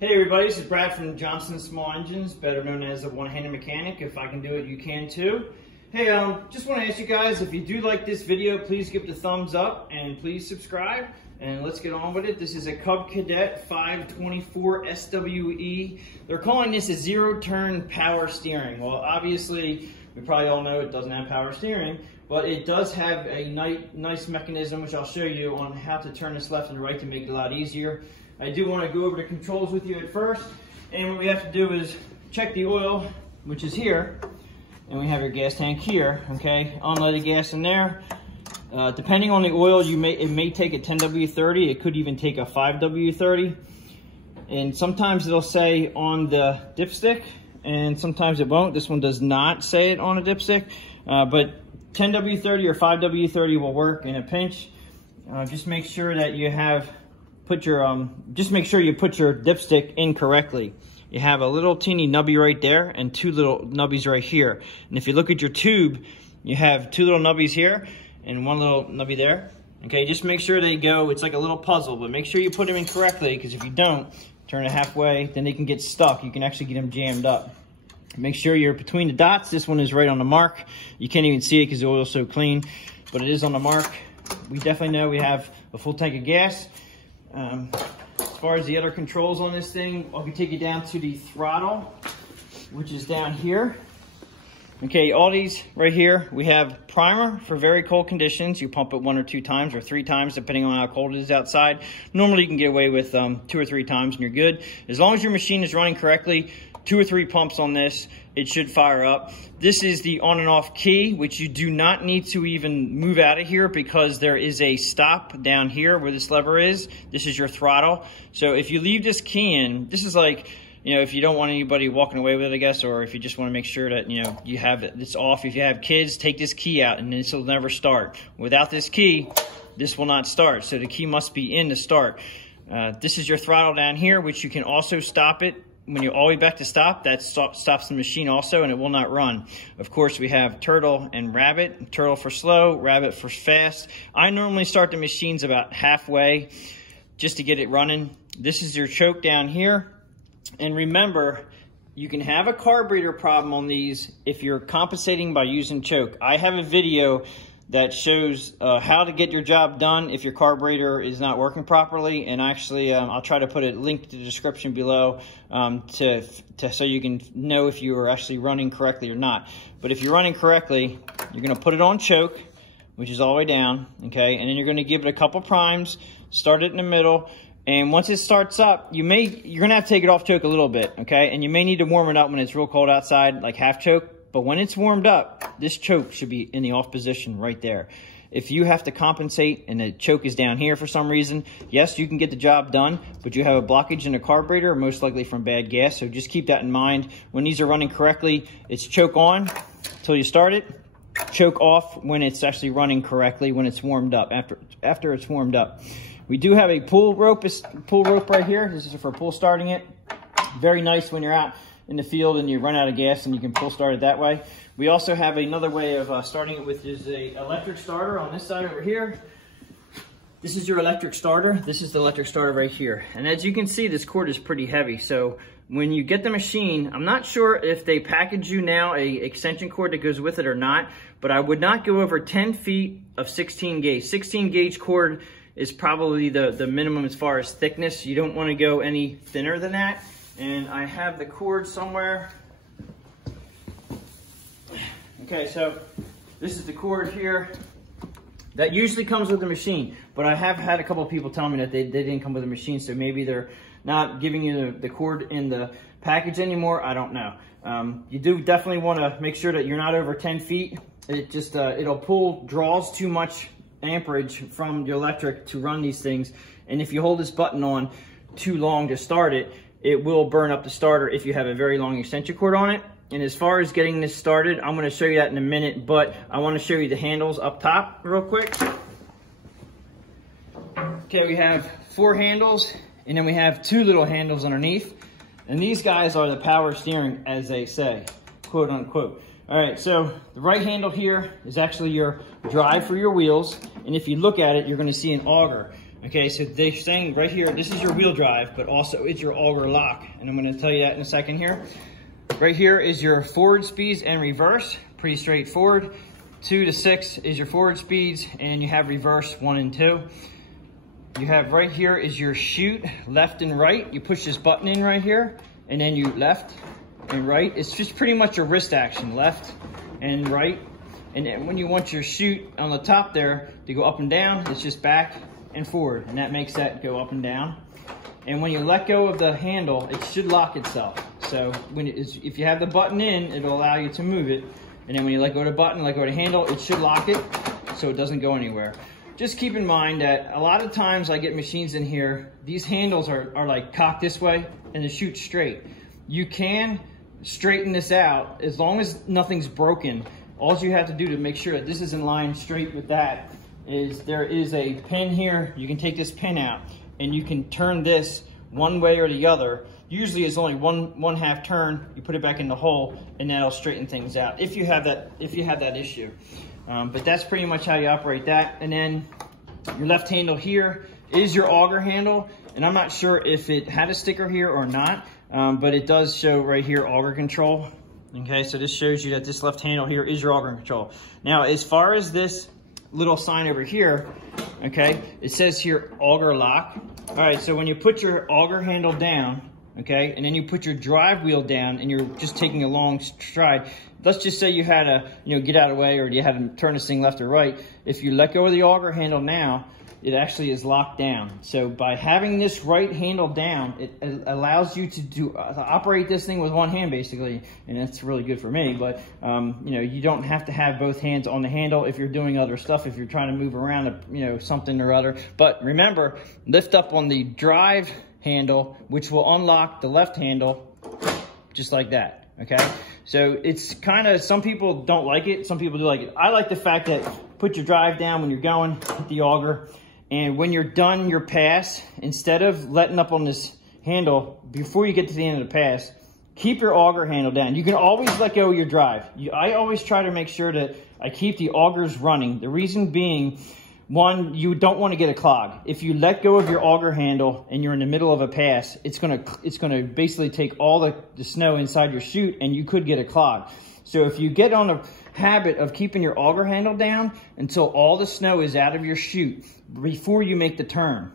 Hey everybody, this is Brad from Johnson Small Engines, better known as the One-Handed Mechanic. If I can do it, you can too. Hey, just want to ask you guys, if you do like this video, please give it a thumbs up and please subscribe. And let's get on with it. This is a Cub Cadet 524 SWE. They're calling this a zero-turn power steering. Well, obviously, we probably all know it doesn't have power steering, but it does have a nice mechanism, which I'll show you on how to turn this left and right to make it a lot easier. I do want to go over the controls with you at first, and what we have to do is check the oil, which is here, and we have your gas tank here, okay? Unleaded gas in there. Depending on the oil, it may take a 10W30, it could even take a 5W30, and sometimes it'll say on the dipstick, and sometimes it won't. This one does not say it on a dipstick, but 10W30 or 5W30 will work in a pinch. Just make sure that you have just make sure you put your dipstick in correctly. You have a little teeny nubby right there and two little nubbies right here. And if you look at your tube, you have two little nubbies here and one little nubby there. Okay, just make sure they go, it's like a little puzzle, but make sure you put them in correctly, because if you don't, turn it halfway, then they can get stuck. You can actually get them jammed up. Make sure you're between the dots. This one is right on the mark. You can't even see it because the oil's so clean, but it is on the mark. We definitely know we have a full tank of gas. As far as the other controls on this thing, I can take you down to the throttle, which is down here. Okay, all these right here, we have primer for very cold conditions. You pump it 1 or 2 times or 3 times, depending on how cold it is outside. Normally you can get away with 2 or 3 times and you're good. As long as your machine is running correctly, 2 or 3 pumps on this, it should fire up. This is the on and off key, which you do not need to even move out of here, because there is a stop down here where this lever is. This is your throttle. So if you leave this key in, this is like, you know, if you don't want anybody walking away with it, I guess, or if you just want to make sure that, you know, you have this off. If you have kids, take this key out and this will never start. Without this key, this will not start. So the key must be in to start. This is your throttle down here, which you can also stop it. When you're all the way back to stop, that stops the machine also, and it will not run. Of course, we have turtle and rabbit. Turtle for slow, rabbit for fast. I normally start the machines about halfway just to get it running. This is your choke down here. And remember, you can have a carburetor problem on these if you're compensating by using choke. I have a video that shows how to get your job done if your carburetor is not working properly, and actually I'll try to put a link to the description below so you can know if you are actually running correctly or not. But if you're running correctly, you're going to put it on choke, which is all the way down, okay, and then you're going to give it a couple primes, start it in the middle, and once it starts up, you're going to have to take it off choke a little bit, okay, and you may need to warm it up when it's real cold outside, like half choke. But when it's warmed up, this choke should be in the off position right there. If you have to compensate and the choke is down here for some reason, yes, you can get the job done, but you have a blockage in the carburetor, most likely from bad gas. So just keep that in mind. When these are running correctly, it's choke on until you start it, choke off when it's actually running correctly, when it's warmed up, after it's warmed up. We do have a pull rope right here. This is for pull starting it. Very nice when you're out in the field and you run out of gas, and you can pull start it that way. We also have another way of starting it, with is a electric starter on this side over here. This is your electric starter. This is the electric starter right here. And as you can see, this cord is pretty heavy. So when you get the machine, I'm not sure if they package you now a extension cord that goes with it or not, but I would not go over 10 feet of 16 gauge. 16 gauge cord is probably the minimum as far as thickness. You don't want to go any thinner than that. And I have the cord somewhere. Okay, so this is the cord here. That usually comes with the machine, but I have had a couple of people tell me that they didn't come with a machine, so maybe they're not giving you the cord in the package anymore. I don't know. You do definitely want to make sure that you're not over 10 feet. It just, draws too much amperage from your electric to run these things. And if you hold this button on too long to start it, it will burn up the starter if you have a very long extension cord on it. And as far as getting this started, I'm going to show you that in a minute, but I want to show you the handles up top real quick. Okay, we have 4 handles, and then we have 2 little handles underneath. And these guys are the power steering, as they say, quote unquote. All right, so the right handle here is actually your drive for your wheels. And if you look at it, you're going to see an auger. Okay, so they're saying right here, this is your wheel drive, but also it's your auger lock. And I'm gonna tell you that in a second here. Right here is your forward speeds and reverse, pretty straightforward. 2 to 6 is your forward speeds, and you have reverse 1 and 2. You have right here is your chute, left and right. You push this button in right here, and then you left and right. It's just pretty much your wrist action, left and right. And then when you want your chute on the top there to go up and down, it's just back and forward, and that makes that go up and down. And when you let go of the handle, it should lock itself. So if you have the button in, it'll allow you to move it. And then when you let go of the button, let go of the handle, it should lock it so it doesn't go anywhere. Just keep in mind that a lot of times I get machines in here, these handles are like cocked this way and the chute's straight. You can straighten this out as long as nothing's broken. All you have to do to make sure that this is in line straight with that is there is a pin here. You can take this pin out and you can turn this one way or the other. Usually it's only one half turn. You put it back in the hole and that'll straighten things out if you have that issue. But that's pretty much how you operate that. And then your left handle here is your auger handle. And I'm not sure if it had a sticker here or not, but it does show right here auger control. Okay, so this shows you that this left handle here is your auger control. Now, as far as this little sign over here, okay, it says here auger lock. All right, so when you put your auger handle down, okay, and then you put your drive wheel down and you're just taking a long stride, let's just say you had to, get out of the way, or you had to turn this thing left or right. If you let go of the auger handle now, it actually is locked down. So by having this right handle down, it allows you to operate this thing with one hand basically, and that's really good for me. But you don't have to have both hands on the handle if you're doing other stuff, if you're trying to move around, something or other. But remember, lift up on the drive handle, which will unlock the left handle, just like that. Okay, so it's kind of, some people don't like it, some people do like it. I like the fact that put your drive down when you're going with the auger, and when you're done your pass, instead of letting up on this handle before you get to the end of the pass, keep your auger handle down. You can always let go of your drive. I always try to make sure that I keep the augers running. The reason being, one, you don't want to get a clog. If you let go of your auger handle and you're in the middle of a pass, it's gonna basically take all the snow inside your chute, and you could get a clog. So if you get on a habit of keeping your auger handle down until all the snow is out of your chute before you make the turn,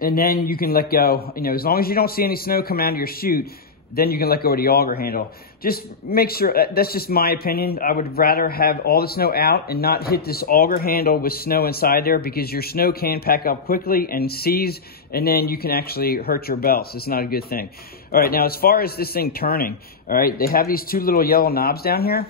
and then you can let go, as long as you don't see any snow come out of your chute, then you can let go of the auger handle. Just make sure, that's just my opinion. I would rather have all the snow out and not hit this auger handle with snow inside there, because your snow can pack up quickly and seize, and then you can actually hurt your belts. It's not a good thing. All right, now as far as this thing turning, all right, they have these two little yellow knobs down here.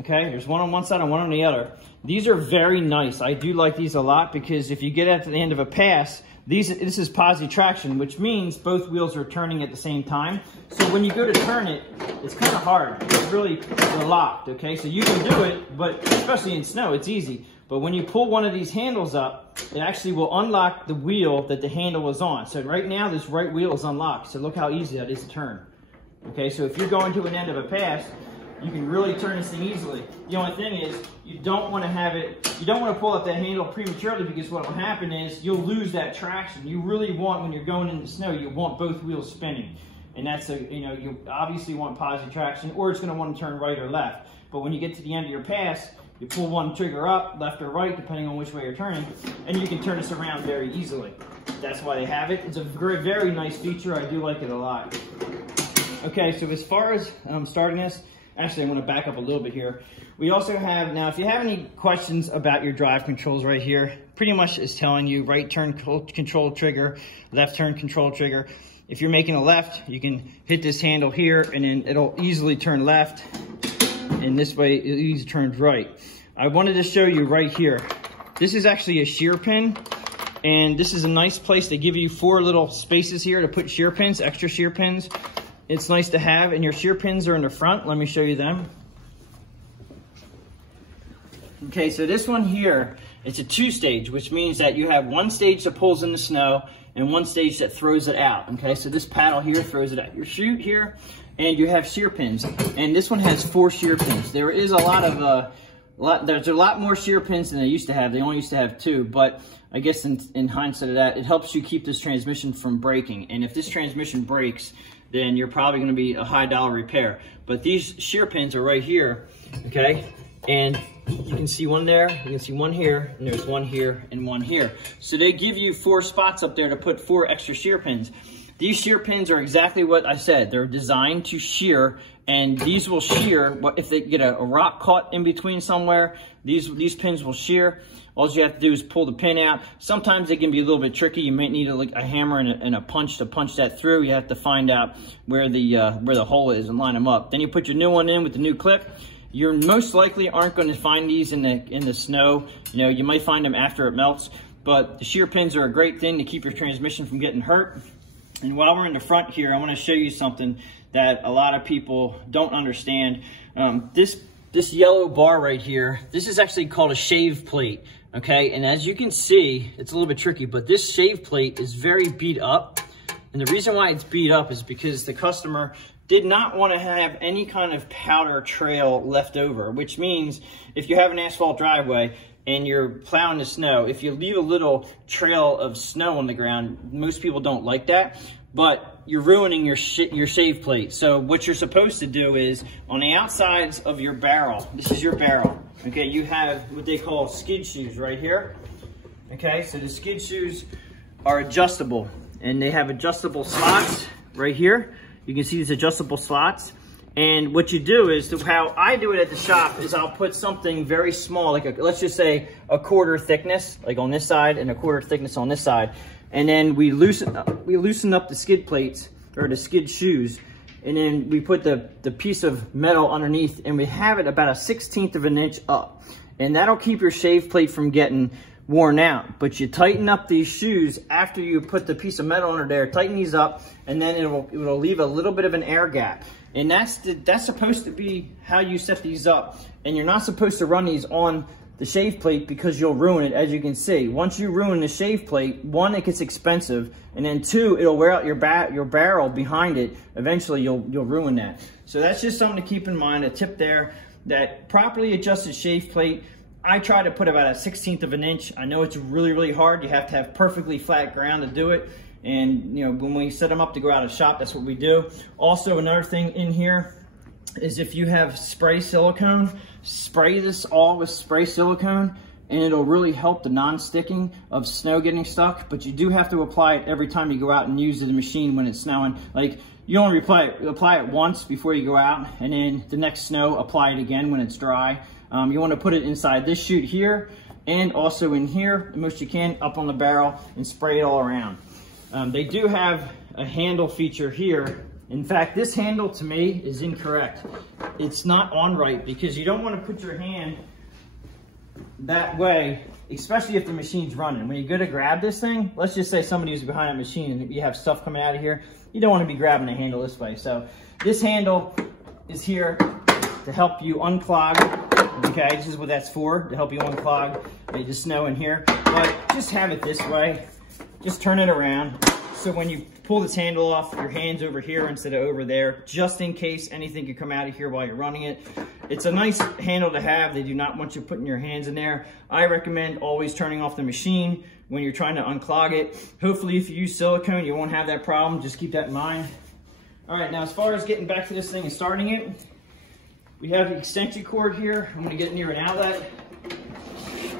Okay, there's one on one side and one on the other. These are very nice. I do like these a lot, because if you get at the end of a pass, this is Posi Traction, which means both wheels are turning at the same time. So when you go to turn it, it's kind of hard. It's really, they're locked, okay? So you can do it, but especially in snow, it's easy. But when you pull one of these handles up, it actually will unlock the wheel that the handle was on. So right now, this right wheel is unlocked. So look how easy that is to turn. Okay, so if you're going to an end of a pass, you can really turn this thing easily. The only thing is, you don't want to pull up that handle prematurely, because what will happen is you'll lose that traction. You really want, when you're going in the snow, you want both wheels spinning. And that's you obviously want Posi Traction, or it's going to want to turn right or left. But when you get to the end of your pass, you pull one trigger up, left or right, depending on which way you're turning, and you can turn this around very easily. That's why they have it. It's a very, very nice feature. I do like it a lot. Okay, so as far as starting this, actually, I want to back up a little bit here. We also have, now if you have any questions about your drive controls right here, pretty much it's telling you right turn control trigger, left turn control trigger. If you're making a left, you can hit this handle here and then it'll easily turn left. And this way it easily turns right. I wanted to show you right here. This is actually a shear pin. And this is a nice place. They give you 4 little spaces here to put shear pins, extra shear pins. It's nice to have, and your shear pins are in the front. Let me show you them. Okay, so this one here, it's a 2-stage, which means that you have one stage that pulls in the snow and one stage that throws it out. Okay, so this paddle here throws it out your chute here, and you have shear pins. And this one has 4 shear pins. There is a lot of there's a lot more shear pins than they used to have. They only used to have 2, but I guess in hindsight of that, it helps you keep this transmission from breaking. And if this transmission breaks, then you're probably gonna be a high dollar repair. But these shear pins are right here, okay? And you can see one there, you can see one here, and there's one here and one here. So they give you 4 spots up there to put 4 extra shear pins. These shear pins are exactly what I said. They're designed to shear, and these will shear. If they get a rock caught in between somewhere, these pins will shear. All you have to do is pull the pin out. Sometimes they can be a little bit tricky. You might need a hammer and a punch to punch that through. You have to find out where the hole is and line them up. Then you put your new one in with the new clip. You're most likely aren't going to find these in the snow. You know, you might find them after it melts, but the shear pins are a great thing to keep your transmission from getting hurt. And while we're in the front here, I want to show you something that a lot of people don't understand. This yellow bar right here, this is actually called a shave plate, okay? And as you can see, it's a little bit tricky, but this shave plate is very beat up. And the reason why it's beat up is because the customer did not want to have any kind of powder trail left over, which means if you have an asphalt driveway and you're plowing the snow, if you leave a little trail of snow on the ground, most people don't like that, but you're ruining your shave plate. So what you're supposed to do is on the outsides of your barrel, this is your barrel, okay, you have what they call skid shoes right here, okay? So the skid shoes are adjustable, and they have adjustable slots right here. You can see these adjustable slots. And what you do is, how I do it at the shop is I'll put something very small, like let's just say a 1/4 thickness, like on this side, and a 1/4 thickness on this side. And then we loosen up the skid plates, or the skid shoes, and then we put the piece of metal underneath, and we have it about a 1/16 of an inch up. And that'll keep your shave plate from getting worn out. But you tighten up these shoes after you put the piece of metal under there, tighten these up, and then it'll leave a little bit of an air gap. And that's supposed to be how you set these up. And you're not supposed to run these on the shave plate because you'll ruin it, as you can see. Once you ruin the shave plate, 1, it gets expensive, and then 2, it'll wear out your barrel behind it. Eventually, you'll ruin that. So that's just something to keep in mind, a tip there, that properly adjusted shave plate, I try to put about a 1/16 of an inch. I know it's really, really hard. You have to have perfectly flat ground to do it. And you know, when we set them up to go out of shop, that's what we do. Also, another thing in here is if you have spray silicone, spray this all with spray silicone, and it'll really help the non-sticking of snow getting stuck. But you do have to apply it every time you go out and use the machine when it's snowing. Like, you only apply it once before you go out, and then the next snow, apply it again when it's dry. You want to put it inside this chute here, and also in here, the most you can, up on the barrel, and spray it all around. They do have a handle feature here. In fact, this handle to me is incorrect. It's not on right, because you don't want to put your hand that way, especially if the machine's running. When you go to grab this thing, let's just say somebody who's behind a machine and you have stuff coming out of here, you don't want to be grabbing the handle this way. So this handle is here to help you unclog. Okay, this is what that's for, to help you unclog the snow in here. But just have it this way. Just turn it around. So when you pull this handle off, your hand's over here instead of over there, just in case anything could come out of here while you're running it. It's a nice handle to have. They do not want you putting your hands in there. I recommend always turning off the machine when you're trying to unclog it. Hopefully if you use silicone, you won't have that problem. Just keep that in mind. All right, now as far as getting back to this thing and starting it, we have the extension cord here. I'm gonna get near an outlet.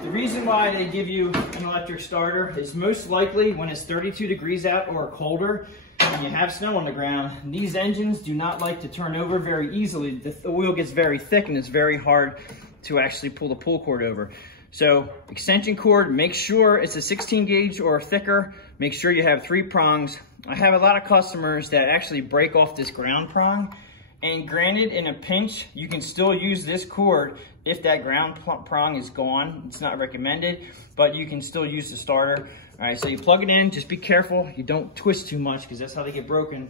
The reason why they give you an electric starter is most likely when it's 32 degrees out or colder and you have snow on the ground, these engines do not like to turn over very easily. The oil gets very thick and it's very hard to actually pull the pull cord over. So extension cord, make sure it's a 16 gauge or thicker. Make sure you have 3 prongs. I have a lot of customers that actually break off this ground prong. And granted, in a pinch, you can still use this cord if that ground prong is gone. It's not recommended, but you can still use the starter. All right, so you plug it in, just be careful. You don't twist too much because that's how they get broken.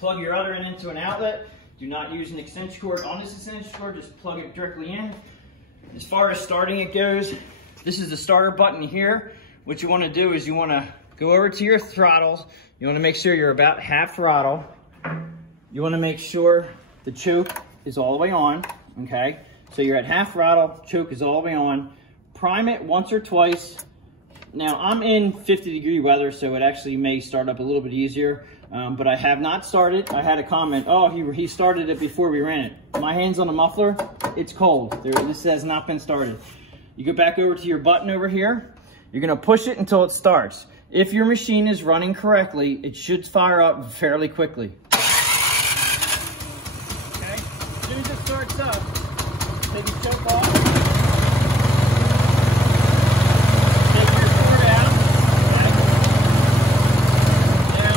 Plug your other end into an outlet. Do not use an extension cord on this extension cord, just plug it directly in. As far as starting it goes, this is the starter button here. What you wanna do is you wanna go over to your throttles. You wanna make sure you're about half throttle. You want to make sure the choke is all the way on, okay? So you're at half throttle, choke is all the way on. Prime it once or twice. Now I'm in 50-degree weather, so it actually may start up a little bit easier, but I have not started. I had a comment, oh, he started it before we ran it. My hand's on the muffler, it's cold. This has not been started. You go back over to your button over here. You're gonna push it until it starts. If your machine is running correctly, it should fire up fairly quickly. Okay, as soon as it starts up, take the choke off. Take your cord out. Okay. Now,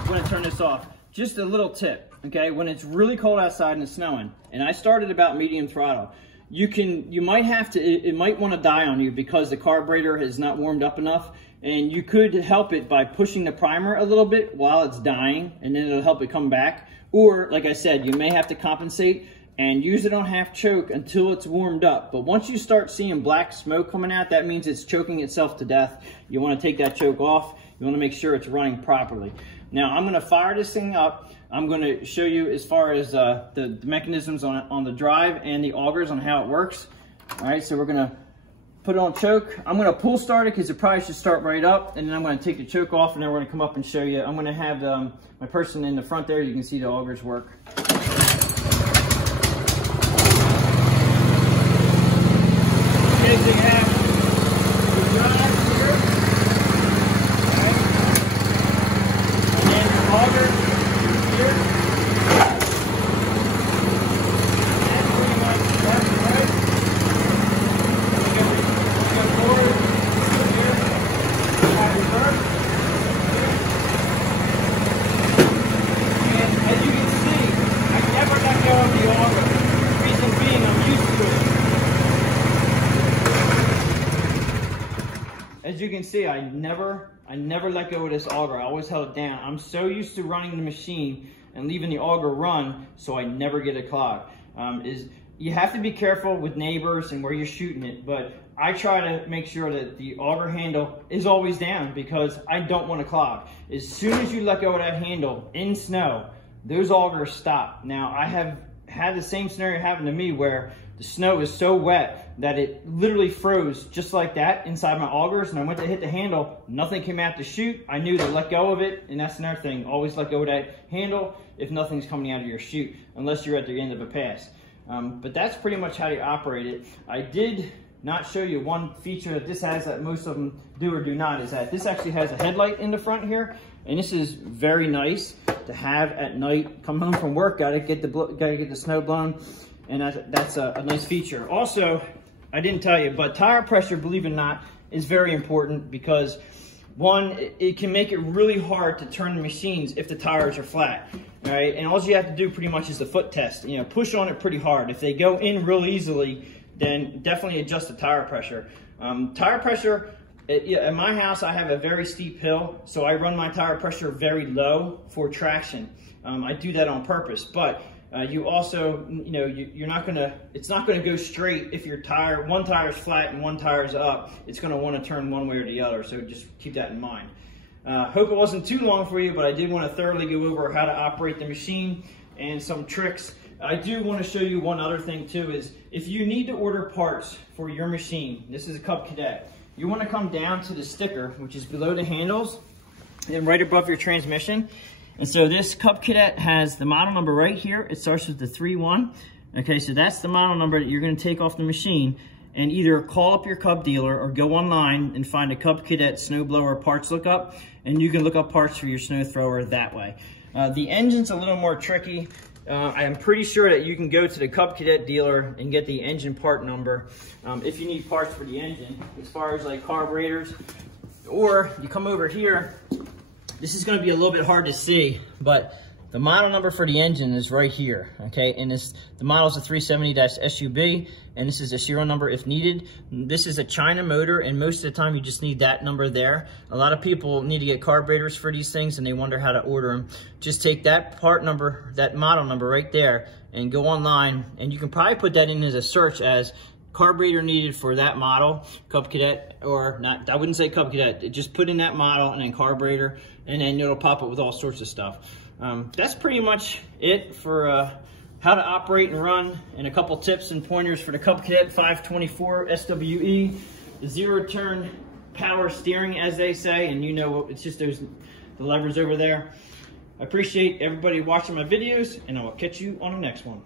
I'm gonna turn this off. Just a little tip, okay? When it's really cold outside and it's snowing, and I started about medium throttle, you might have to, it might want to die on you because the carburetor has not warmed up enough, and you could help it by pushing the primer a little bit while it's dying, and then it'll help it come back. Or, like I said, you may have to compensate and use it on half choke until it's warmed up. But once you start seeing black smoke coming out, that means it's choking itself to death. You want to take that choke off. You want to make sure it's running properly. Now, I'm going to fire this thing up. I'm going to show you as far as the mechanisms on the drive and the augers on how it works. All right, so we're going to put it on choke. I'm going to pull start it because it probably should start right up, and then I'm going to take the choke off, and then we're going to come up and show you. I'm going to have my person in the front there. You can see the augers work. Okay, so you have the drive here. All right. And then the auger here. That's pretty much left and right. We go forward, here, have reverse. And as you can see, I never let go of the auger. Reason being, I'm used to it. As you can see, I never let go of this auger. I always held it down. I'm so used to running the machine and leaving the auger run, so I never get a clog. You have to be careful with neighbors and where you're shooting it, but I try to make sure that the auger handle is always down because I don't want to clog. As soon as you let go of that handle in snow, those augers stop. Now, I have had the same scenario happen to me where the snow is so wet that it literally froze just like that inside my augers, and I went to hit the handle, nothing came out to shoot. I knew to let go of it, and that's another thing. Always let go of that handle if nothing's coming out of your chute, unless you're at the end of a pass. But that's pretty much how you operate it. I did not show you one feature that this has that most of them do or do not, is that this actually has a headlight in the front here, and this is very nice to have at night. Come home from work, gotta get the snow blown, and that's a nice feature. Also, I didn't tell you, but tire pressure, believe it or not, is very important because one, it can make it really hard to turn the machines if the tires are flat. All right, and all you have to do pretty much is the foot test. You know, push on it pretty hard. If they go in real easily, then definitely adjust the tire pressure. Tire pressure, at my house, I have a very steep hill, so I run my tire pressure very low for traction. I do that on purpose, but you also, you know, it's not gonna go straight if your one tire's flat and one tire's up. It's gonna wanna turn one way or the other, so just keep that in mind. Hope it wasn't too long for you, but I did want to thoroughly go over how to operate the machine and some tricks. I do want to show you one other thing too, is if you need to order parts for your machine, this is a Cub Cadet, you want to come down to the sticker, which is below the handles and right above your transmission. And so this Cub Cadet has the model number right here. It starts with the 31. Okay, so that's the model number that you're going to take off the machine, and either call up your Cub dealer or go online and find a Cub Cadet snowblower parts lookup, and you can look up parts for your snow thrower that way. The engine's a little more tricky. I am pretty sure that you can go to the Cub Cadet dealer and get the engine part number if you need parts for the engine, as far as like carburetors. Or you come over here. This is going to be a little bit hard to see, but the model number for the engine is right here, okay? And the model is a 370-SUB, and this is a serial number if needed. This is a China motor, and most of the time you just need that number there. A lot of people need to get carburetors for these things, and they wonder how to order them. Just take that part number, that model number right there, and go online, and you can probably put that in as a search as carburetor needed for that model, Cub Cadet, or not, I wouldn't say Cub Cadet, just put in that model and then carburetor, and then it'll pop up with all sorts of stuff. That's pretty much it for how to operate and run, and a couple tips and pointers for the Cub Cadet 524 SWE, the zero turn power steering, as they say, and you know, it's just the levers over there. I appreciate everybody watching my videos, and I will catch you on the next one.